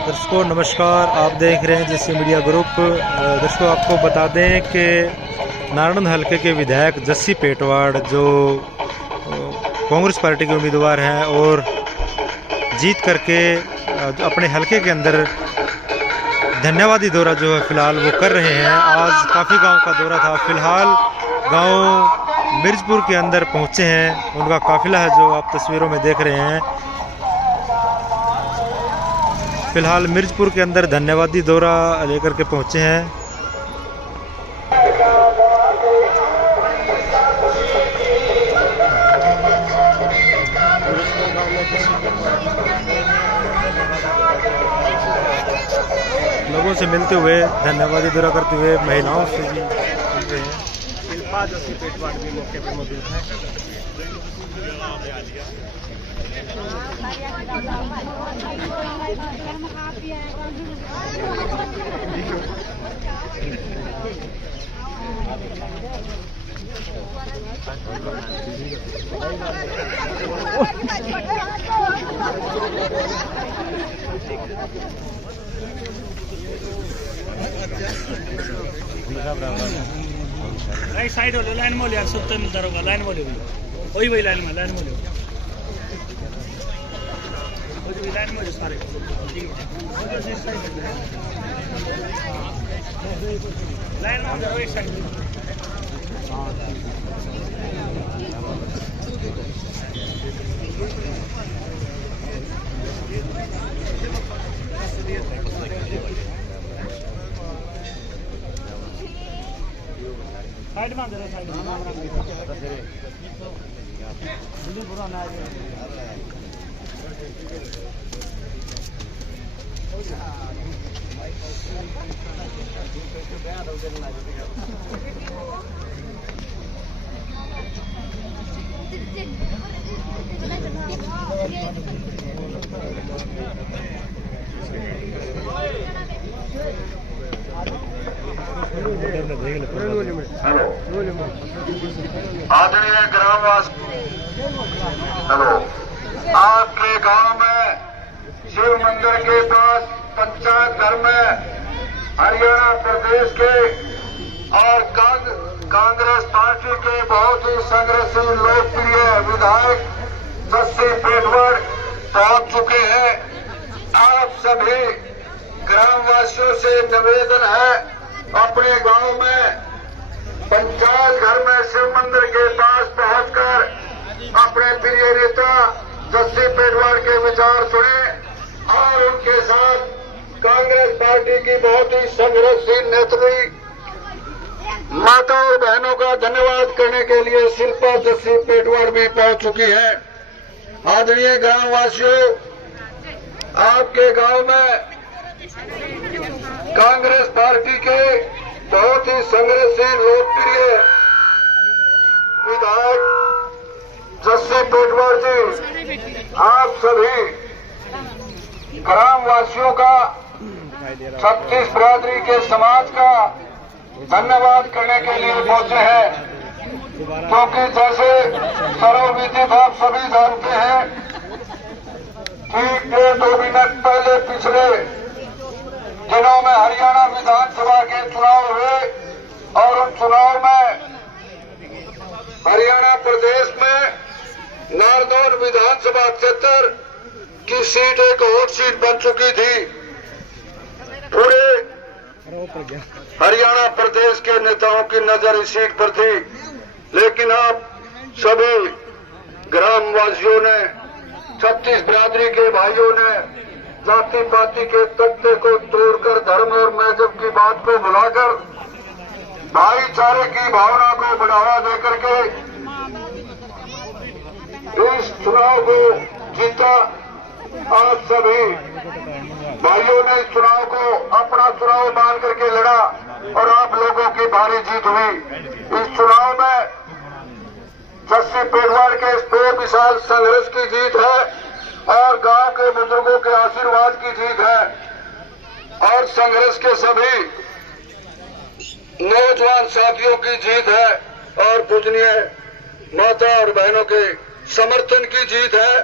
दर्शकों नमस्कार, आप देख रहे हैं जस्सी मीडिया ग्रुप। दर्शकों आपको बता दें कि नारनंद हलके के विधायक जस्सी पेटवाड़ जो कांग्रेस पार्टी के उम्मीदवार हैं और जीत करके अपने हलके के अंदर धन्यवादी दौरा जो है फ़िलहाल वो कर रहे हैं। आज काफ़ी गांव का दौरा था, फ़िलहाल गांव मिर्जपुर के अंदर पहुंचे हैं। उनका काफ़िला है जो आप तस्वीरों में देख रहे हैं। फ़िलहाल मिर्जपुर के अंदर धन्यवादी दौरा लेकर के पहुंचे हैं। लोगों से मिलते हुए, धन्यवादी दौरा करते हुए, महिलाओं से भी मिल रहे हैं। शिल्पा जस्सी पेटवाड़ भी मौके पर मौजूद है। राइट साइड हो लाइन में लिया सब तो मिलता रहेगा। लाइन में वही लाइन में लाइन में सारे लाइन में एक साइड साइड में अंदर साइड में बुरा ना आदरणीय ग्रामवासी, हेलो। आपके गांव में शिव मंदिर के पास पंचायत घर में हरियाणा प्रदेश के और कांग्रेस पार्टी के बहुत ही संघर्षशील लोकप्रिय विधायक जस्सी पेटवाड़ पहुंच चुके हैं। आप सभी ग्रामवासियों से निवेदन है, अपने गांव में पंचायत घर में शिव मंदिर के पास पहुंचकर अपने प्रिय नेता जस्सी पेटवाड़ के विचार सुने और उनके साथ कांग्रेस पार्टी की बहुत ही संघर्षशील नेत्री माता और बहनों का धन्यवाद करने के लिए शिल्पा जस्सी पेटवाड़ भी पहुंच चुकी है। आदरणीय ग्रामवासियों, आपके गांव में कांग्रेस पार्टी के बहुत ही संघर्षशील लोकप्रिय विधायक जस्सी पेटवाड़ जी आप सभी ग्रामवासियों का, 36 बिरादरी के समाज का धन्यवाद करने के लिए पहुंचे हैं। क्योंकि जैसे सर्वविदित आप सभी जानते हैं कि 2 मिनट पहले पिछले दिनों में हरियाणा विधानसभा के चुनाव हुए और उन चुनाव में हरियाणा प्रदेश में नारनौल विधानसभा क्षेत्र की सीट एक और सीट बन चुकी थी। पूरे हरियाणा प्रदेश के नेताओं की नजर इस सीट पर थी, लेकिन आप सभी ग्रामवासियों ने, 36 बिरादरी के भाइयों ने जाति पाति के तख्ते को तोड़कर धर्म और मजहब की बात को भुलाकर भाईचारे की भावना को बढ़ावा देकर के इस चुनाव को जीता। आज सभी भाइयों ने इस चुनाव को अपना चुनाव मान करके लड़ा और आप लोगों की भारी जीत हुई। इस चुनाव में जस्सी पेटवाड़ के इस बेमिसाल संघर्ष की जीत है और गांव के बुजुर्गों के आशीर्वाद की जीत है और संघर्ष के सभी नौजवान साथियों की जीत है और पूजनीय माता और बहनों के समर्थन की जीत है।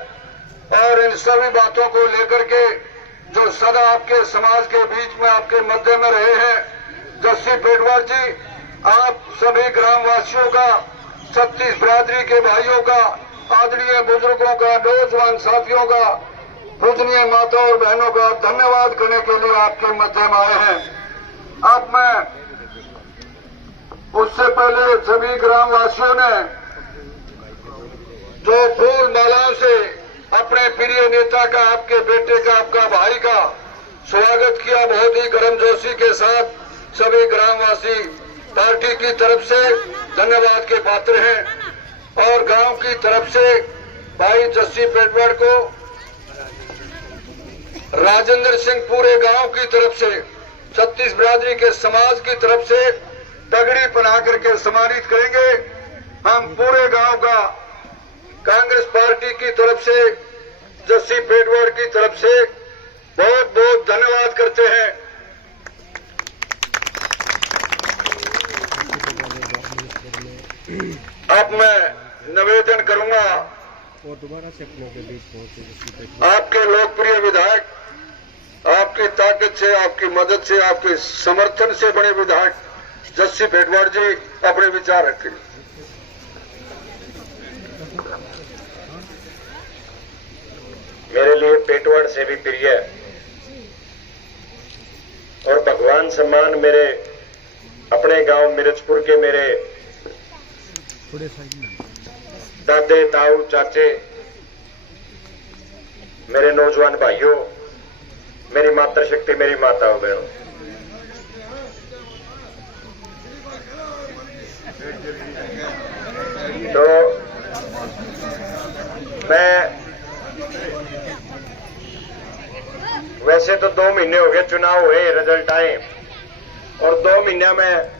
और इन सभी बातों को लेकर के जो सदा आपके समाज के बीच में आपके मध्य में रहे हैं जस्सी पेटवार जी। आप सभी ग्रामवासियों का, 36 बिरादरी के भाइयों का, आदरणीय बुजुर्गों का, नौजवान साथियों का, पूजनीय माता और बहनों का धन्यवाद करने के लिए आपके मध्य में आए हैं। अब मैं उससे पहले सभी ग्रामवासियों ने जो फूल मालाओं से अपने प्रिय नेता का, आपके बेटे का, आपका भाई का स्वागत किया, बहुत ही गर्मजोशी के साथ सभी ग्रामवासी पार्टी की तरफ से धन्यवाद के पात्र हैं। और गांव की तरफ से भाई जस्सी पेटवाड़ को राजेंद्र सिंह पूरे गांव की तरफ से, 36 बिरादरी के समाज की तरफ से पगड़ी पहना करके सम्मानित करेंगे। हम पूरे गांव का कांग्रेस पार्टी की तरफ से, जस्सी पेटवाड़ की तरफ से बहुत बहुत धन्यवाद करते हैं। अब मैं निवेदन करूंगा आपके लोकप्रिय विधायक, आपकी ताकत से, आपकी मदद से, आपके समर्थन से बने विधायक जस्सी पेटवाड़ जी अपने विचार रखें। मेरे लिए पेटवाड़ से भी प्रिय और भगवान सम्मान मेरे अपने गांव मिर्चपुर के मेरे दादे, ताऊ, चाचे, मेरे नौजवान भाइयों, मेरी मातृशक्ति, मेरी माताओं बहनों, तो मैं वैसे तो 2 महीने हो गए चुनाव हुए, रिजल्ट आए, और 2 महीने में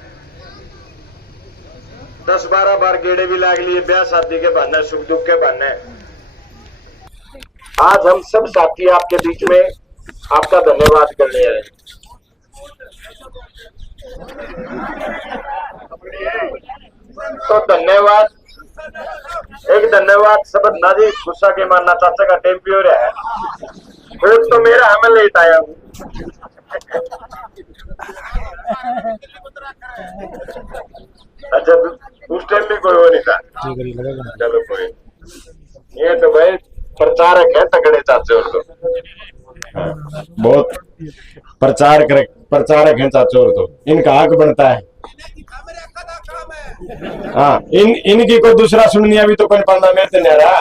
10-12 बार गेड़े भी लाग लिए, ब्याह शादी के बहाने, सुख दुख के बहाने। आज हम सब साथी आपके बीच में आपका धन्यवाद करने आए। तो धन्यवाद, एक धन्यवाद शब्द ना जी गुस्सा के मारना, चाचा का टेम्पियो है, खुद तो मेरा हमें लेट आया हूँ। अच्छा, उस टाइम भी कोई वो नहीं था, चलो कोई, ये तो भाई प्रचारक है तगड़े चाचे, और तो बहुत प्रचारक है चाचे, और तो इनका हक बनता है। हाँ, इनकी कोई दूसरा सुननिया भी तो कोई पढ़ना में तो नहीं रहा।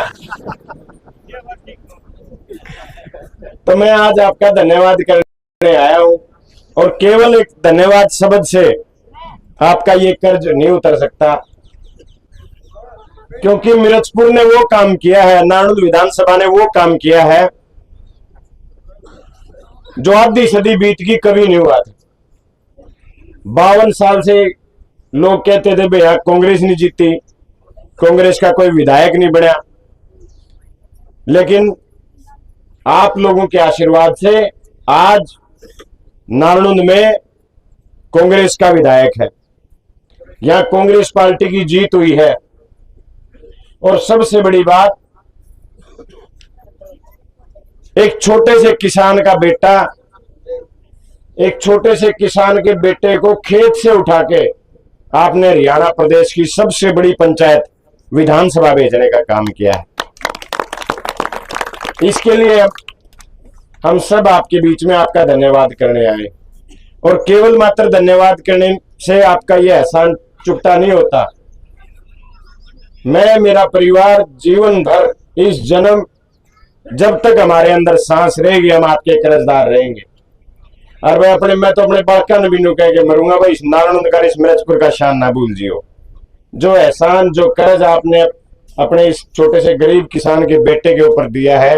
तो मैं आज आपका धन्यवाद करने आया हूं, और केवल एक धन्यवाद शब्द से आपका ये कर्ज नहीं उतर सकता, क्योंकि मिर्चपुर ने वो काम किया है, नारनौल विधानसभा ने वो काम किया है जो आधी सदी बीत की कभी नहीं हुआ था। 52 साल से लोग कहते थे भैया कांग्रेस नहीं जीती, कांग्रेस का कोई विधायक नहीं बना, लेकिन आप लोगों के आशीर्वाद से आज नारनौल में कांग्रेस का विधायक है, यहां कांग्रेस पार्टी की जीत हुई है। और सबसे बड़ी बात, एक छोटे से किसान का बेटा, एक छोटे से किसान के बेटे को खेत से उठा के आपने हरियाणा प्रदेश की सबसे बड़ी पंचायत विधानसभा भेजने का काम किया है। इसके लिए हम सब आपके बीच में आपका धन्यवाद करने आए, और केवल मात्र धन्यवाद करने से आपका यह एहसान चुकता नहीं होता। मैं, मेरा परिवार जीवन भर, इस जन्म जब तक हमारे अंदर सांस रहेगी, हम आपके कर्जदार रहेंगे। और मैं तो अपने बालका ने भी नु कह के मरूंगा, भाई इस नारनौल का, इस मिर्चपुर का शान ना भूल जियो। जो एहसान, जो कर्ज आपने अपने इस छोटे से गरीब किसान के बेटे के ऊपर दिया है,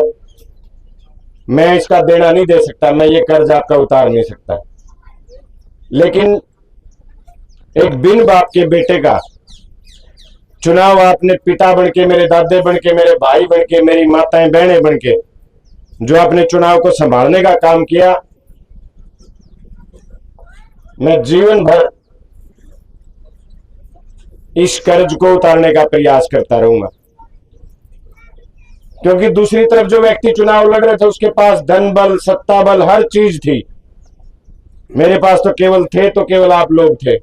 मैं इसका देना नहीं दे सकता, मैं ये कर्ज आपका उतार नहीं सकता। लेकिन एक बिन बाप के बेटे का चुनाव आपने पिता बनके, मेरे दादे बनके, मेरे भाई बनके, मेरी माताएं बहनें बनके जो आपने चुनाव को संभालने का काम किया, मैं जीवन भर इस कर्ज को उतारने का प्रयास करता रहूंगा। क्योंकि दूसरी तरफ जो व्यक्ति चुनाव लड़ रहे थे उसके पास धन बल, सत्ता बल, हर चीज थी। मेरे पास तो केवल आप लोग थे,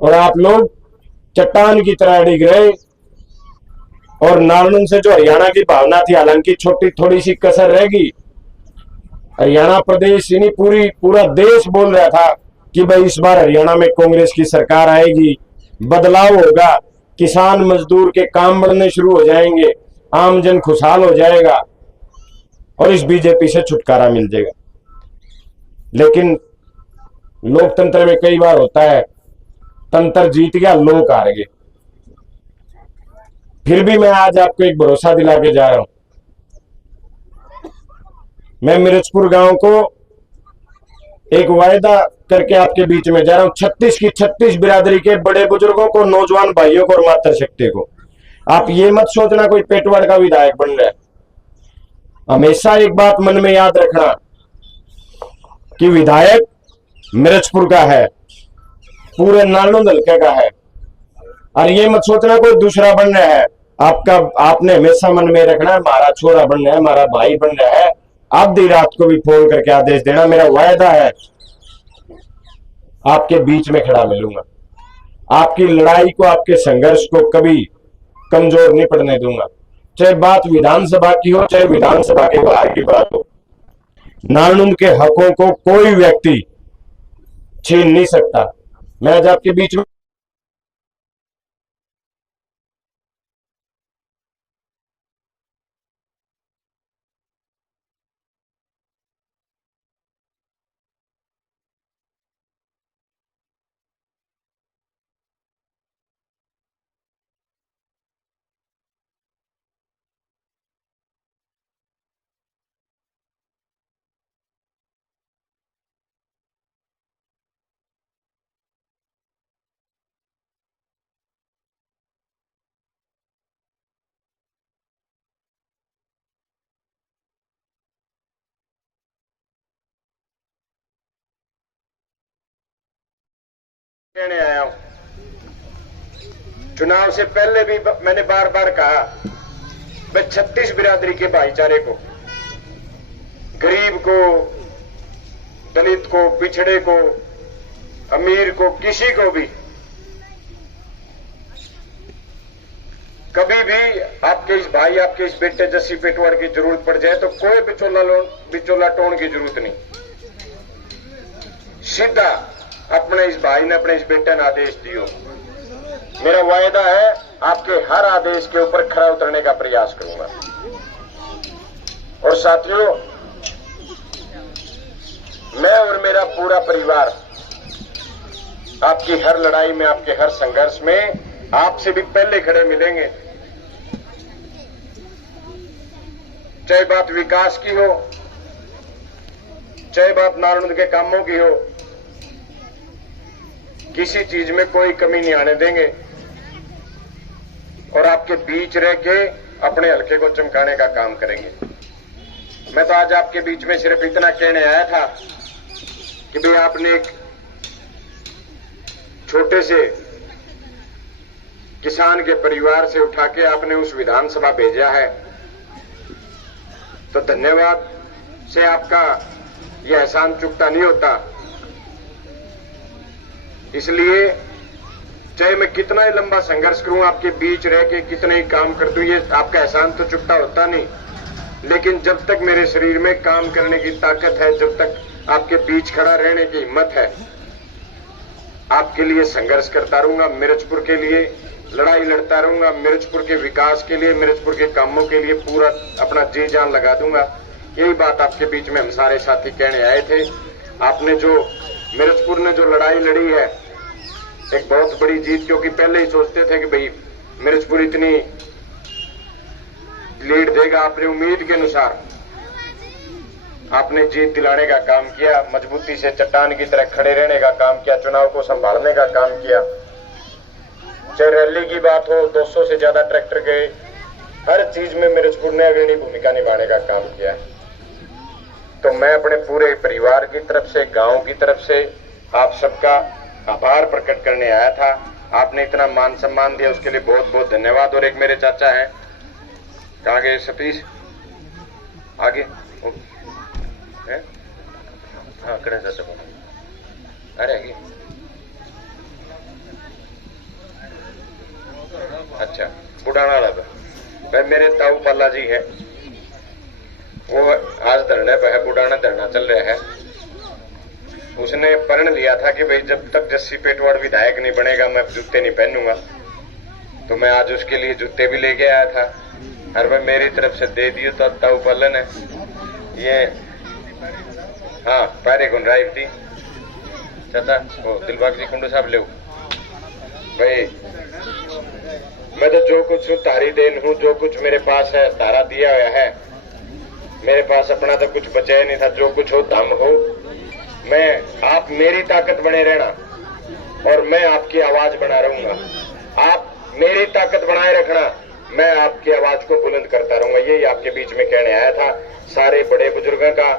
और आप लोग चट्टान की तरह डिग रहे। और नारनून से जो हरियाणा की भावना थी, हालांकि छोटी थोड़ी सी कसर रहेगी, हरियाणा प्रदेश यानी पूरा देश बोल रहा था कि भाई इस बार हरियाणा में कांग्रेस की सरकार आएगी, बदलाव होगा, किसान मजदूर के काम बढ़ने शुरू हो जाएंगे, आम जन खुशहाल हो जाएगा और इस बीजेपी से छुटकारा मिल जाएगा। लेकिन लोकतंत्र में कई बार होता है, तंत्र जीत गया, लोग हार गए। फिर भी मैं आज आपको एक भरोसा दिला के जा रहा हूं। मैं मिर्चपुर गांव को एक वायदा करके आपके बीच में जा रहा हूं। 36 की 36 बिरादरी के बड़े बुजुर्गों को, नौजवान भाइयों को और मातृशक्ति को, आप ये मत सोचना कोई पेटवाड़ का विधायक बन रहा है। हमेशा एक बात मन में याद रखना कि विधायक मिर्चपुर का है, पूरे नारनौंद हल्के का है, और ये मत सोचना कोई दूसरा बन रहा है। आपने हमेशा मन में रखना है हमारा छोरा बन रहा है, हमारा भाई बन रहा है। आधी रात को भी फोन करके आदेश देना, मेरा वायदा है आपके बीच में खड़ा मिलूंगा, आपकी लड़ाई को, आपके संघर्ष को कभी कमजोर नहीं पड़ने दूंगा। चाहे बात विधानसभा की हो, चाहे विधानसभा के बाहर की बात हो, नारनौंद के हकों को कोई व्यक्ति छीन नहीं सकता। मैं आज आपके बीच में कहने आया हूं। चुनाव से पहले भी मैंने बार बार कहा, मैं 36 बिरादरी के भाईचारे को, गरीब को, दलित को, पिछड़े को, अमीर को, किसी को भी कभी भी आपके इस भाई, आपके इस बेटे जस्सी पेटवाड़ की जरूरत पड़ जाए तो कोई बिचौला टोन की जरूरत नहीं। सीधा अपने इस भाई ने, अपने इस बेटे ने आदेश दियो। मेरा वायदा है आपके हर आदेश के ऊपर खरा उतरने का प्रयास करूंगा। और साथियों, मैं और मेरा पूरा परिवार आपकी हर लड़ाई में, आपके हर संघर्ष में आपसे भी पहले खड़े मिलेंगे। चाहे बात विकास की हो, चाहे बात नारनौंद के कामों की हो, किसी चीज में कोई कमी नहीं आने देंगे और आपके बीच रह के अपने हल्के को चमकाने का काम करेंगे। मैं तो आज आपके बीच में सिर्फ इतना कहने आया था कि भाई आपने एक छोटे से किसान के परिवार से उठा के आपने उस विधानसभा भेजा है, तो धन्यवाद से आपका यह एहसान चुकता नहीं होता। इसलिए चाहे मैं कितना ही लंबा संघर्ष करूं, आपके बीच रह के कितने ही काम कर दूं, ये आपका एहसान तो चुकता होता नहीं। लेकिन जब तक मेरे शरीर में काम करने की ताकत है, जब तक आपके बीच खड़ा रहने की हिम्मत है, आपके लिए संघर्ष करता रहूंगा, मिर्चपुर के लिए लड़ाई लड़ता रहूंगा, मिर्चपुर के विकास के लिए, मिर्चपुर के कामों के लिए पूरा अपना जी जान लगा दूंगा। यही बात आपके बीच में हम सारे साथी कहने आए थे। आपने जो मिर्चपुर ने जो लड़ाई लड़ी है, एक बहुत बड़ी जीत, क्योंकि पहले ही सोचते थे कि भाई मिर्चपुर इतनी लीड देगा, आपने उम्मीद के अनुसार आपने जीत दिलाने का काम किया, मजबूती से चट्टान की तरह खड़े रहने का काम किया, चुनाव को संभालने का काम किया। चाहे रैली की बात हो, 200 से ज्यादा ट्रैक्टर गए, हर चीज में मिर्चपुर ने अग्रणी भूमिका निभाने का काम किया। तो मैं अपने पूरे परिवार की तरफ से, गांव की तरफ से आप सबका आभार प्रकट करने आया था। आपने इतना मान सम्मान दिया, उसके लिए बहुत बहुत धन्यवाद। और एक मेरे चाचा हैं कहाँ गए सतीश? आगे है? हाँ कड़े जाते अरे आगे। अच्छा बुढ़ाना वाला भाई मेरे ताऊ पाला जी है, वो आज धरने पे है, बुढ़ाना धरना चल रहा है। उसने प्रण लिया था कि भाई जब तक जस्सी पेटवाड़ विधायक नहीं बनेगा मैं जूते नहीं पहनूंगा, तो मैं आज उसके लिए जूते भी लेके आया था और भाई मेरी तरफ से दे दियो। तो ताऊ पालन है ये, हाँ पैरे गुन राइव थी चाचा वो दिलबाग जी कुंडू साहब ले भाई। मैं तो जो कुछ हूँ तारी देन हूँ, जो कुछ मेरे पास है तारा दिया हुआ है। मेरे पास अपना तो कुछ बचा ही नहीं था, जो कुछ हो दम हो। मैं आप मेरी ताकत बने रहना और मैं आपकी आवाज बना रहूंगा। आप मेरी ताकत बनाए रखना, मैं आपकी आवाज को बुलंद करता रहूंगा। यही आपके बीच में कहने आया था, सारे बड़े बुजुर्गों का,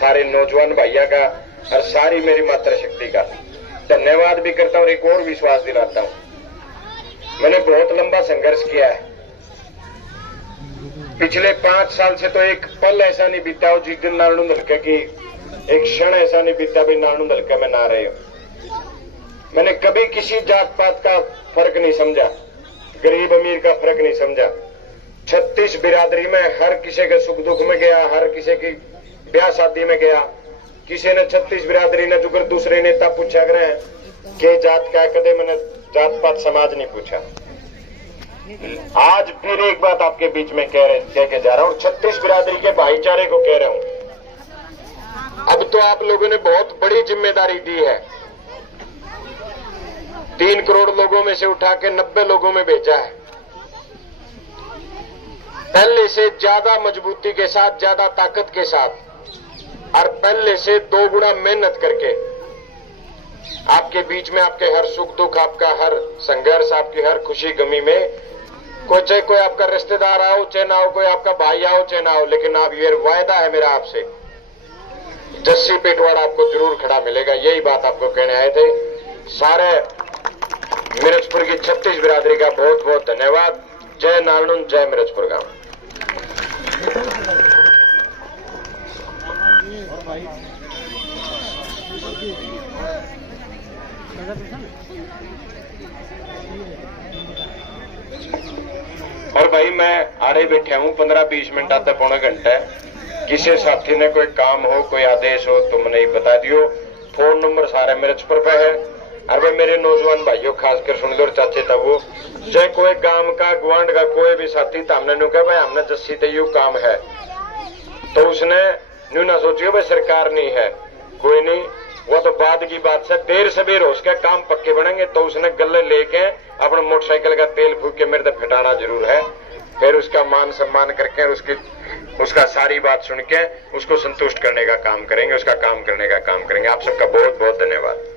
सारे नौजवान भाइयों का और सारी मेरी मातृशक्ति का धन्यवाद भी करता हूँ। एक और विश्वास दिलाता हूँ, मैंने बहुत लंबा संघर्ष किया है। पिछले 5 साल से तो एक पल ऐसा नहीं बीता हो जिस दिन नारायण हल्के की एक क्षण ऐसा नहीं बीता भी नारायण हल्के में ना रहे हो। मैंने कभी किसी जात पात का फर्क नहीं समझा, गरीब अमीर का फर्क नहीं समझा। 36 बिरादरी में हर किसी के सुख दुख में गया, हर किसी की ब्याह शादी में गया। किसी ने 36 बिरादरी ने जुगर दूसरे नेता पूछा करे के जात का, कदे मैंने जात पात समाज नहीं पूछा। आज फिर एक बात आपके बीच में कह के जा रहा हूं, 36 बिरादरी के भाईचारे को कह रहा हूं। अब तो आप लोगों ने बहुत बड़ी जिम्मेदारी दी है। 3 करोड़ लोगों में से उठा के 90 लोगों में भेजा है। पहले से ज्यादा मजबूती के साथ, ज्यादा ताकत के साथ और पहले से 2 गुना मेहनत करके आपके बीच में आपके हर सुख दुख, आपका हर संघर्ष, आपकी हर खुशी गमी में कोई चाहे कोई आपका रिश्तेदार आओ चाहे ना हो, कोई आपका भाई आओ चाहे ना हो, लेकिन आप ये वायदा है मेरा आपसे, जस्सी पेटवाड़ आपको जरूर खड़ा मिलेगा। यही बात आपको कहने आए थे। सारे मिर्चपुर की 36 बिरादरी का बहुत बहुत धन्यवाद। जय नारायण, जय मिर्चपुर गांव। और भाई मैं आड़े बैठा हूं 15-20 मिनट आते पौने घंटे। किसी साथी ने कोई काम हो, कोई आदेश हो तो मैंने बता दियो। फोन नंबर सारे मिर्चपुर पे है। और भाई मेरे नौजवान भाइयों खासकर सुन लो चाचे तब वो चाहे कोई गांव का गुआंढ का कोई भी साथी था, हमने कहा भाई हमने जस्सी ते यू काम है, तो उसने न्यू ना सोचियो भाई सरकार नहीं है, कोई नहीं, वो तो बाद की बात से देर सबेर हो उसके काम पक्के बनेंगे। तो उसने गले लेके अपने मोटरसाइकिल का तेल फूक के मेरे तक फिटाना जरूर है। फिर उसका मान सम्मान करके उसका सारी बात सुन के उसको संतुष्ट करने का काम करेंगे, उसका काम करने का काम करेंगे। आप सबका बहुत बहुत धन्यवाद।